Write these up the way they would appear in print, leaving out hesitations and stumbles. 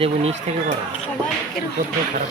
দেবো নিচ থেকে করো খারাপ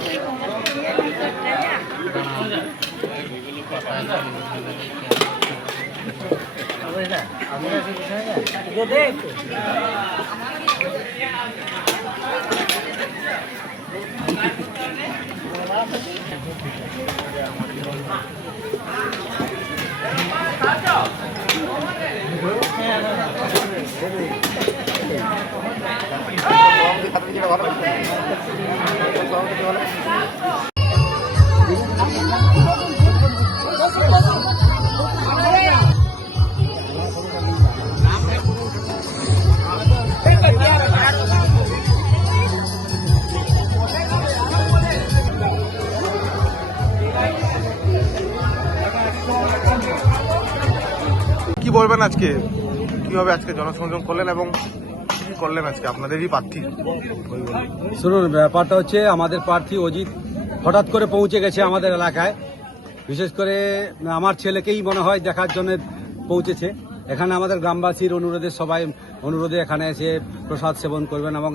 কি বলবেন আজকে কিভাবে আজকে জনসংযোগ করলেন এবং কি করলেন আজকে আপনাদেরই প্রার্থী? শুনুন, ব্যাপারটা হচ্ছে আমাদের প্রার্থী অজিত হঠাৎ করে পৌঁছে গেছে আমাদের এলাকায়। বিশেষ করে আমার ছেলেকেই মনে হয় দেখার জন্য পৌঁছেছে। এখানে আমাদের গ্রামবাসীর অনুরোধে এখানে এসে প্রসাদ সেবন করবেন এবং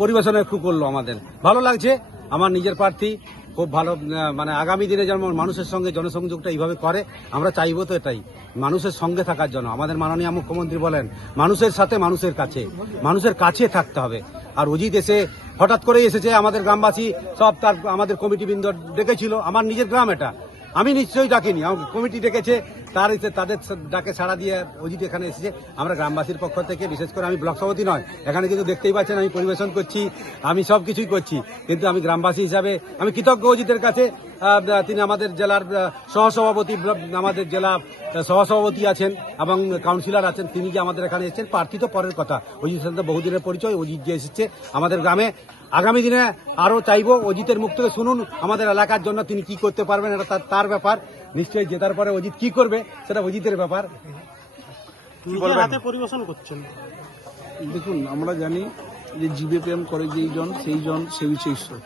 পরিবেশনা একটু করলো। আমাদের ভালো লাগছে। আমার নিজের প্রার্থী খুব ভালো, মানে আগামী দিনে যেমন মানুষের সঙ্গে জনসংযোগটা এইভাবে করে, আমরা চাইবো তো এটাই, মানুষের সঙ্গে থাকার জন্য। আমাদের মাননীয় মুখ্যমন্ত্রী বলেন মানুষের সাথে মানুষের কাছে থাকতে হবে। আর অজিত এসে হঠাৎ করে এসেছে, আমাদের গ্রামবাসী সব আমাদের কমিটিবৃন্দ ডেকেছিল। আমার নিজের গ্রাম এটা, আমি নিশ্চয়ই ডাকিনি, কমিটি ডেকেছে, তাদের ডাকে সাড়া দিয়ে অজিত এখানে এসেছে। আমরা গ্রামবাসীর পক্ষ থেকে, বিশেষ করে আমি ব্লক সভাপতি নয়, এখানে কিন্তু দেখতেই পাচ্ছেন আমি পরিবেশন করছি, আমি সব কিছুই করছি, কিন্তু আমি গ্রামবাসী হিসাবে আমি কৃতজ্ঞ অজিতের কাছে। তিনি আমাদের জেলার সহসভাপতি, আমাদের জেলা সহসভাপতি আছেন এবং কাউন্সিলর আছেন, তিনি যে আমাদের এখানে এসেছেন। প্রার্থী তো পরের কথা, অজিতের সাথে বহুদিনের পরিচয়। অজিত যে এসেছে আমাদের গ্রামে, আগামী দিনে আরও চাইব অজিতের মুখ থেকে শুনুন আমাদের এলাকার জন্য তিনি কি করতে পারবেন, এটা তার ব্যাপার। নিশ্চয়ই জেতার পরে অজিত কি করবে সেটা অজিতের ব্যাপার। হাতে পরিবেশন করছেন। দেখুন, আমরা জানি যে জীবে প্রেম করে যেই জন সেই জন সেবিছে ঈশ্বর।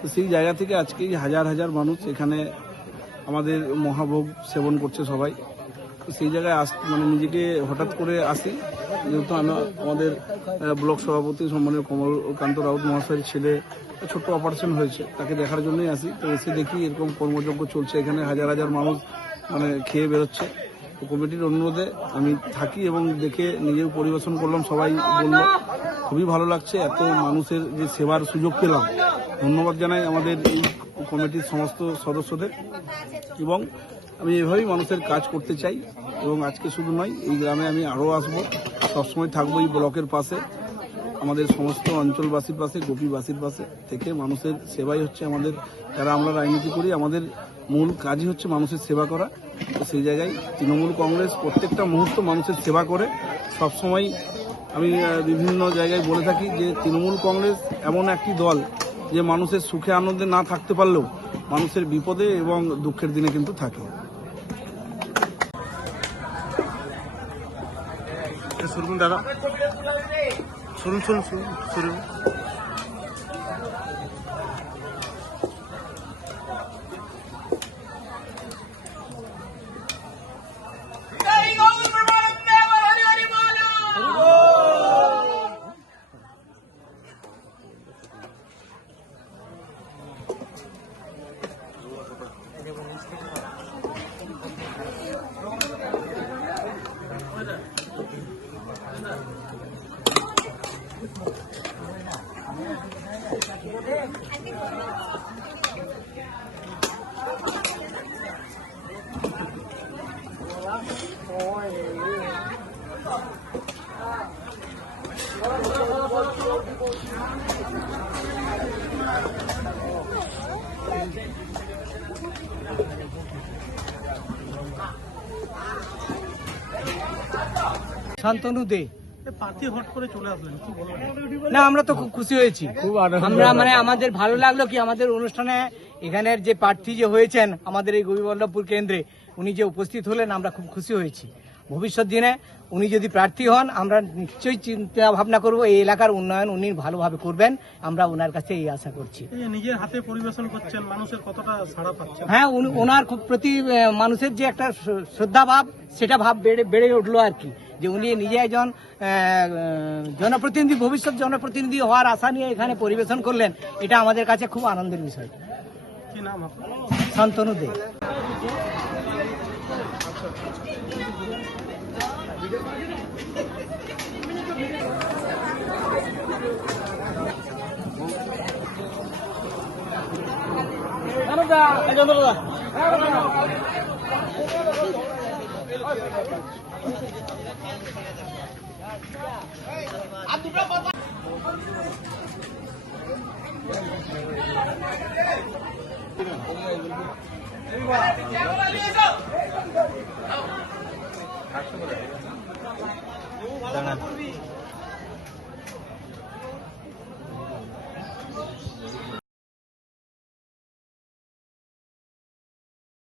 তো সেই জায়গা থেকে আজকে হাজার হাজার মানুষ এখানে আমাদের মহাভোগ সেবন করছে সবাই। তো সেই জায়গায় মানে নিজেকে হঠাৎ করে আসি, যেহেতু আমাদের ব্লক সভাপতি সম্মানীয় কমলকান্ত রাউত মহাশয়ের ছেলে ছোট্ট অপারেশন হয়েছে, তাকে দেখার জন্যই আসি। তো এসে দেখি এরকম কর্মযজ্ঞ চলছে, এখানে হাজার হাজার মানুষ মানে খেয়ে বেরোচ্ছে। তো কমিটির অনুরোধে আমি থাকি এবং দেখে নিজেও পরিবেশন করলাম। সবাই বলল খুবই ভালো লাগছে, এত মানুষের যে সেবার সুযোগ পেলাম। ধন্যবাদ জানাই আমাদের এই কমিটির সমস্ত সদস্যদের, এবং আমি এভাবেই মানুষের কাজ করতে চাই। এবং আজকে শুধু নয়, এই গ্রামে আমি আরও আসবো, সবসময় থাকবো এই ব্লকের পাশে, আমাদের সমস্ত অঞ্চলবাসীর পাশে, গোপীবাসীর পাশে থেকে। মানুষের সেবাই হচ্ছে আমাদের, যারা আমরা রাজনীতি করি, আমাদের মূল কাজই হচ্ছে মানুষের সেবা করা। তো সেই জায়গায় তৃণমূল কংগ্রেস প্রত্যেকটা মুহূর্ত মানুষের সেবা করে সবসময়। আমি বিভিন্ন জায়গায় বলে থাকি যে তৃণমূল কংগ্রেস এমন একটি দল যে মানুষের সুখে আনন্দে না থাকতে পারলেও মানুষের বিপদে এবং দুঃখের দিনে কিন্তু থাকে। শুনুন দাদা, শুনুন। শান্তনু দে প্রার্থী হট করে চলে আসলেন, কি বলবেন? না, আমরা তো খুব খুশি হয়েছি, খুব আমরা মানে আমাদের ভালো লাগলো কি আমাদের অনুষ্ঠানে এখানের যে প্রার্থী যে হয়েছেন আমাদের এই গোপীবল্লভপুর কেন্দ্রে, উনি যে উপস্থিত হলেন, আমরা খুব খুশি হয়েছি। ভবিষ্যৎ দিনে উনি যদি প্রার্থী হন আমরা নিশ্চয়ই চিন্তা ভাবনা করব এই এলাকার উন্নয়ন উনি ভালোভাবে করবেন, আমরা ওনার কাছে এই আশা করছি। নিজের হাতে পরিবেশন করছেন, মানুষের কতটা সাড়া পাচ্ছেন? হ্যাঁ, ওনার প্রতি মানুষের যে একটা শ্রদ্ধা ভাব, সেটা ভাব বেড়ে উঠলো আর কি, যে উনি নিজে একজন জনপ্রতিনিধি, ভবিষ্যৎ জনপ্রতিনিধি হওয়ার আশা নিয়ে এখানে পরিবেশন করলেন, এটা আমাদের কাছে খুব আনন্দের বিষয়। কি নাম আপনার? শান্তনু দে।